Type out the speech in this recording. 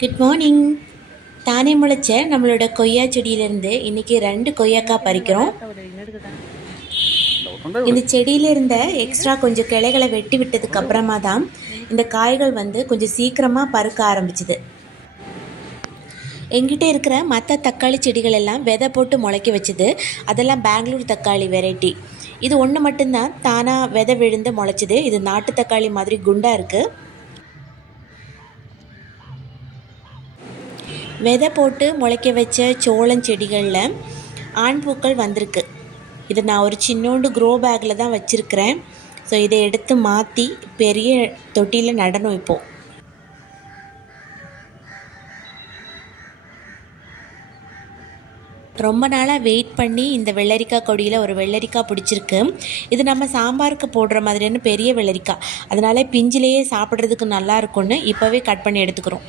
Good morning தானே முளைச்ச நம்மளோட கொய்யா செடியிலேருந்து இன்றைக்கி ரெண்டு கொய்யாக்காய் பறிக்கிறோம். இந்த செடியில இருந்த எக்ஸ்ட்ரா கொஞ்சம் கிளைகளை வெட்டி விட்டதுக்கு அப்புறமா தான் இந்த காய்கள் வந்து கொஞ்சம் சீக்கிரமாக பறுக்க ஆரம்பிச்சுது. எங்கிட்ட இருக்கிற மற்ற தக்காளி செடிகள் எல்லாம் விதை போட்டு முளைக்க வச்சுது. அதெல்லாம் பெங்களூர் தக்காளி வெரைட்டி இது ஒன்று மட்டும்தான் தானாக விதை விழுந்து முளைச்சிது. இது நாட்டு தக்காளி மாதிரி குண்டாக இருக்குது விதை போட்டு முளைக்க வச்ச சோளம் செடிகளில் ஆண் பூக்கள் வந்திருக்கு. இதை நான் ஒரு சின்னோண்டு க்ரோ பேக்கில் தான் வச்சுருக்கிறேன். ஸோ இதை எடுத்து மாற்றி பெரிய தொட்டியில் நடணும் இப்போது ரொம்ப நாளாக வெயிட் பண்ணி இந்த வெள்ளரிக்காய் கொடியில் ஒரு வெள்ளரிக்காய் பிடிச்சிருக்கு. இது நம்ம சாம்பாருக்கு போடுற மாதிரியான பெரிய வெள்ளரிக்காய். அதனால பிஞ்சிலேயே சாப்பிட்றதுக்கு நல்லா இருக்கும்னு இப்போவே கட் பண்ணி எடுத்துக்கிறோம்.